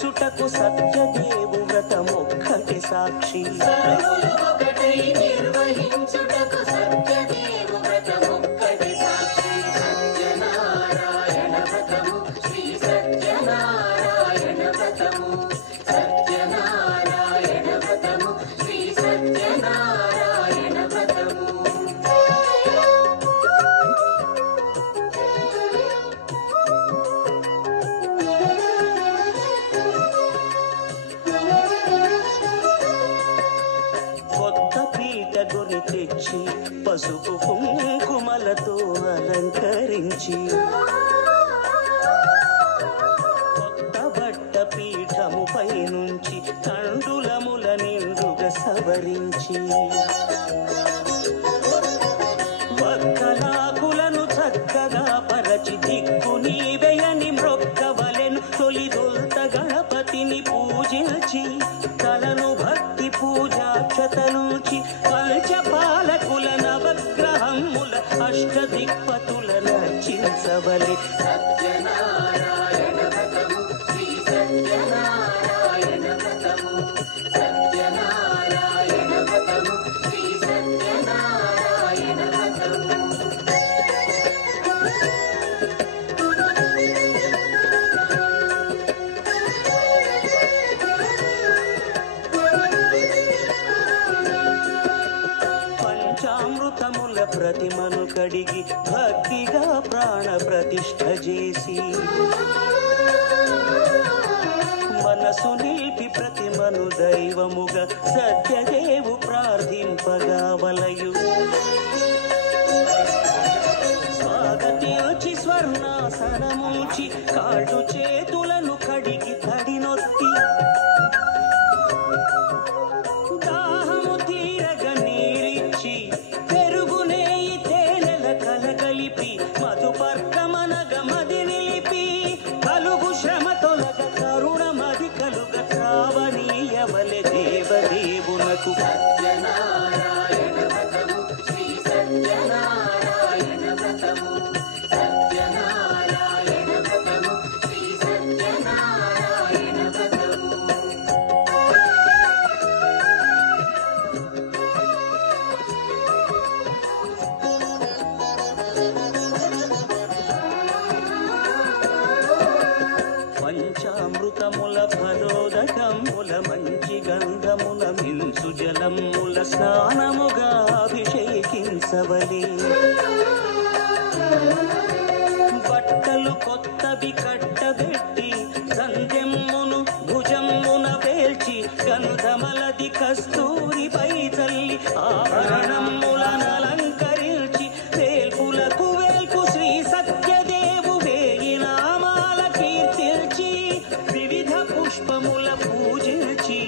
నిర్వహించుటకు సత్యదేవు వ్రతమొక్కటి సాక్షి. పసుపు కుంకుమలతో అలంకరించి కొత్త బట్ట పీఠముపై నుంచి తండులముల నిండుగా సవరించి వక్కలాకులను చక్కగా పరచి దిక్కు నీవేయని మ్రొక్కవలెను. తొలిదొల్త గణపతిని పూజించి తలను భక్తి పూజాక్షతలుచి పంచపాలకుల నవగ్రహముల అష్టదిక్పతుల నర్చించవలె. సత్యనారాయణ వ్రతము శ్రీ సత్యనారాయణ వ్రతము సత్యనారాయణ వ్రతము శ్రీ సత్యనారాయణ వ్రతము. పంచామృతముల ప్రతిమను కడిగి భక్తిగా ప్రాణ ప్రతిష్ఠ చేసి మనసు నిలిపి ప్రతిమను దైవముగా సత్యదేవు ప్రార్థింపగా వలయు. స్వాగతించి స్వర్ణాసనముంచి కాళ్ళు చేతులను కడిగి తడినొత్తి దాహము తీరగా నీరిచ్చి పెరుగునేయి తేనెల కలగలిపి మధుపర్కమనగ మది నిలిపి కలుగు శ్రమ తొలగ కరుణ మది కలుగ శ్రావణీయవలె దేవదేవునకు. సత్యనారాయణ వ్రతము శ్రీ సత్యనారాయణ వ్రతము సత్యనారాయణ వ్రతము శ్రీ సత్యనారాయణ వ్రతము. పంచామృతముల ఫలోదకముల మంచి గంధముల మించు జలముల స్నానముగా అభిషేకించవలే. బట్టలు కొత్తవి కట్టబెట్టి సంధ్యమ్మును భుజమ్మున పేల్చి గంధమలది కస్తూరిపై చల్లి ఆభరణములను అలంకరించి వేల్పులకు వేల్పు శ్రీ సత్యదేవు వేయి నామాల కీర్తిల్చి వివిధ పుష్పముల పూజించి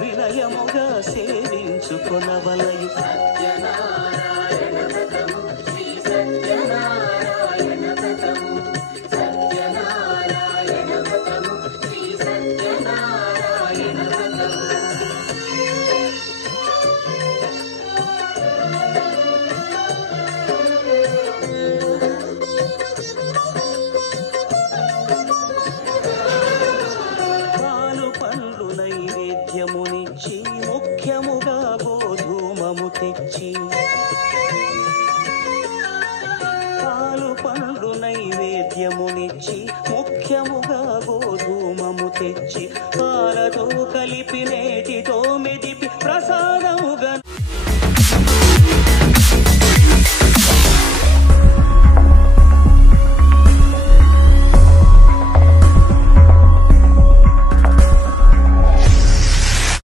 వినయముగా సేవించుకొనవలయు. సత్యనారాయణ వ్రతము శ్రీ సత్యనారాయణ వ్రతము సత్యనారాయణ వ్రతము శ్రీ సత్యనారాయణ వ్రతము. పాలు పండ్లు నైవేద్యమునిచ్చి ముఖ్యముగా గోధూమము తెచ్చి పాలు పండ్లు నైవేద్యమునిచ్చి ముఖ్యముగా గోధూమము తెచ్చి పాలతో కలిపి